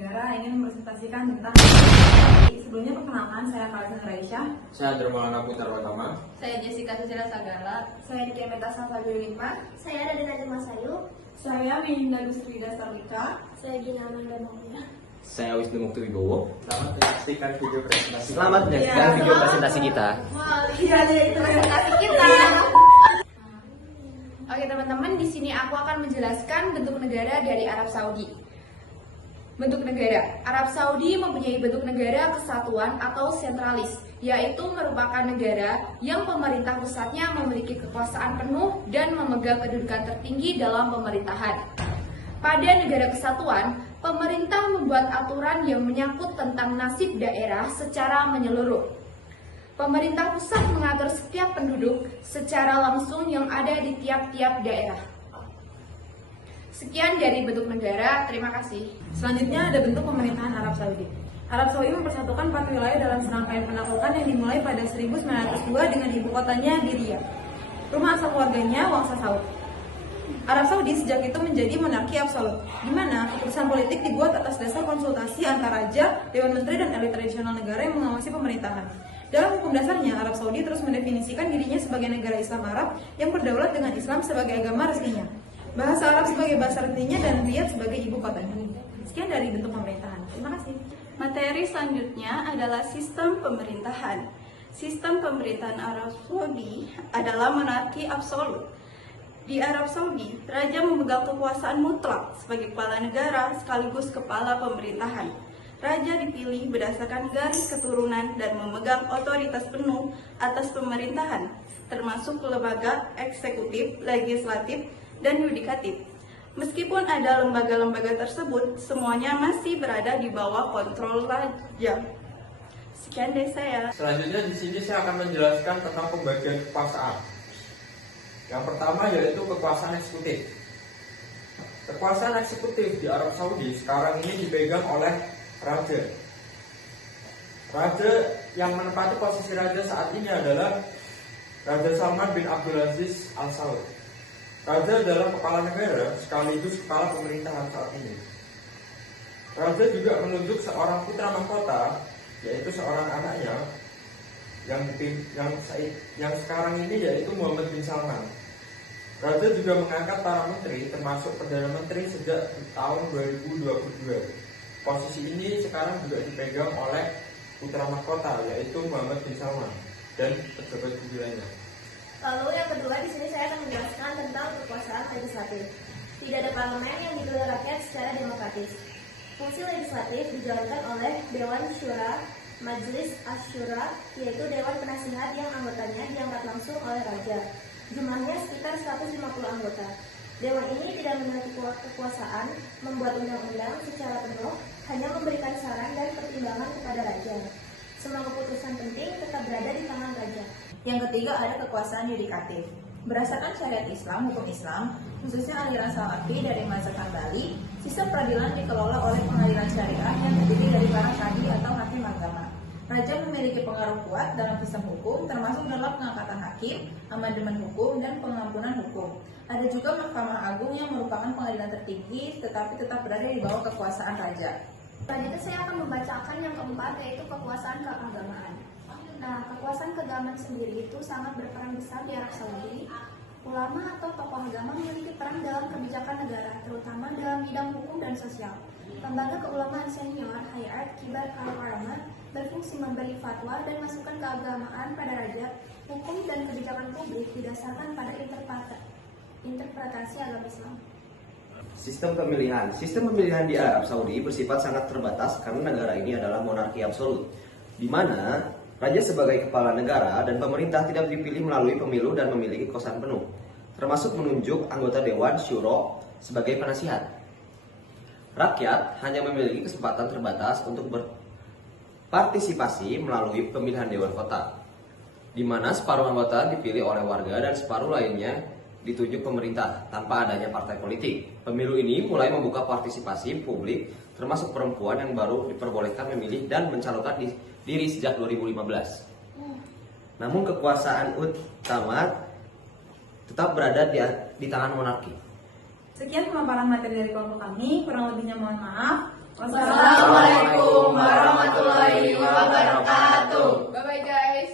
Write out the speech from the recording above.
negara ingin mempresentasikan tentang sebelumnya perkenalkan, saya Kalsen Raisya. Saya Dermawana Putra Watama. Saya Jessica Susila Sagala. Saya Diki Meta Safadulima. Saya Radina Masayu. Saya Melinda Gusrida Sarlika. Saya Gina Amanda Maulina. Saya Wisnu Mukti Wibowo. Selamat menyaksikan video presentasi. Selamat menyaksikan video presentasi kita. Iya, itu presentasi kita. Oke teman-teman, di sini aku akan menjelaskan bentuk negara dari Arab Saudi. Bentuk negara Arab Saudi mempunyai bentuk negara kesatuan atau sentralis, yaitu merupakan negara yang pemerintah pusatnya memiliki kekuasaan penuh dan memegang kedudukan tertinggi dalam pemerintahan. Pada negara kesatuan, pemerintah membuat aturan yang menyangkut tentang nasib daerah secara menyeluruh. Pemerintah pusat mengatur setiap penduduk secara langsung yang ada di tiap-tiap daerah. Sekian dari bentuk negara, terima kasih. Selanjutnya ada bentuk pemerintahan Arab Saudi. Arab Saudi mempersatukan 4 wilayah dalam serangkaian penaklukan yang dimulai pada 1902 dengan ibu kotanya di Riyadh. Rumah asal keluarganya Wangsa Saud. Arab Saudi sejak itu menjadi monarki absolut, di mana keputusan politik dibuat atas dasar konsultasi antara raja, dewan menteri, dan elit tradisional negara yang mengawasi pemerintahan. Dalam hukum dasarnya, Arab Saudi terus mendefinisikan dirinya sebagai negara Islam Arab yang berdaulat dengan Islam sebagai agama resminya, bahasa Arab sebagai bahasa resminya, dan Riyadh sebagai ibu kotanya. Sekian dari bentuk pemerintahan. Terima kasih. Materi selanjutnya adalah sistem pemerintahan. Sistem pemerintahan Arab Saudi adalah monarki absolut. Di Arab Saudi, raja memegang kekuasaan mutlak sebagai kepala negara sekaligus kepala pemerintahan. Raja dipilih berdasarkan garis keturunan dan memegang otoritas penuh atas pemerintahan, termasuk lembaga eksekutif, legislatif, dan yudikatif. Meskipun ada lembaga-lembaga tersebut, semuanya masih berada di bawah kontrol raja. Sekian dari saya. Selanjutnya di sini saya akan menjelaskan tentang pembagian kekuasaan. Yang pertama yaitu kekuasaan eksekutif. Kekuasaan eksekutif di Arab Saudi sekarang ini dipegang oleh raja. Raja yang menempati posisi raja saat ini adalah Raja Salman bin Abdulaziz Al Saud. Raja adalah kepala negara sekaligus kepala pemerintahan saat ini. Raja juga menunjuk seorang putra mahkota, yaitu seorang anaknya yang sekarang ini yaitu Muhammad bin Salman. Raja juga mengangkat para menteri termasuk Perdana Menteri sejak tahun 2022. Posisi ini sekarang juga dipegang oleh putra mahkota yaitu Muhammad bin Salman dan pejabat tinggi lainnya. Lalu yang kedua di sini saya akan menjelaskan tentang kekuasaan legislatif. Tidak ada parlemen yang dipilih rakyat secara demokratis. Fungsi legislatif dijalankan oleh Dewan Syura, Majelis Asyura, yaitu Dewan Penasihat yang anggotanya diangkat langsung oleh raja. Jumlahnya sekitar 150 anggota. Dewan ini tidak memiliki kekuasaan membuat undang-undang secara penuh, hanya memberikan saran dan pertimbangan kepada raja. Semua keputusan penting tetap berada di tangan raja. Yang ketiga ada kekuasaan yudikatif. Berdasarkan syariat Islam, hukum Islam, khususnya aliran Salafi dari mazhab Hambali, sistem peradilan dikelola oleh pengadilan syariah yang terdiri dari para kadi atau hakim agama. Raja memiliki pengaruh kuat dalam sistem hukum, termasuk dalam pengangkatan hakim, amandemen hukum, dan pengampunan hukum. Ada juga Mahkamah Agung yang merupakan pengadilan tertinggi, tetapi tetap berada di bawah kekuasaan raja. Selanjutnya saya akan membacakan yang keempat, yaitu kekuasaan keagamaan. Nah, kekuasaan keagamaan sendiri itu sangat berperan besar di Arab Saudi. Ulama atau tokoh agama memiliki peran dalam kebijakan negara, terutama dalam bidang hukum dan sosial. Lembaga keulamaan senior, Hayat Kibar Ulama, berfungsi memberi fatwa dan masukan keagamaan pada raja. Hukum dan kebijakan publik didasarkan pada interpretasi agama Islam. Sistem pemilihan di Arab Saudi bersifat sangat terbatas karena negara ini adalah monarki absolut, di mana raja sebagai kepala negara dan pemerintah tidak dipilih melalui pemilu dan memiliki kekuasaan penuh, termasuk menunjuk anggota Dewan Syuro sebagai penasihat. Rakyat hanya memiliki kesempatan terbatas untuk berpartisipasi melalui pemilihan Dewan Kota, di mana separuh anggota dipilih oleh warga dan separuh lainnya ditunjuk pemerintah tanpa adanya partai politik. Pemilu ini mulai membuka partisipasi publik, termasuk perempuan yang baru diperbolehkan memilih dan mencalonkan diri sejak 2015. Namun kekuasaan utama tetap berada di tangan monarki. Sekian pemaparan materi dari kelompok kami, kurang lebihnya mohon maaf. Wassalamualaikum warahmatullahi wabarakatuh. Bye-bye guys.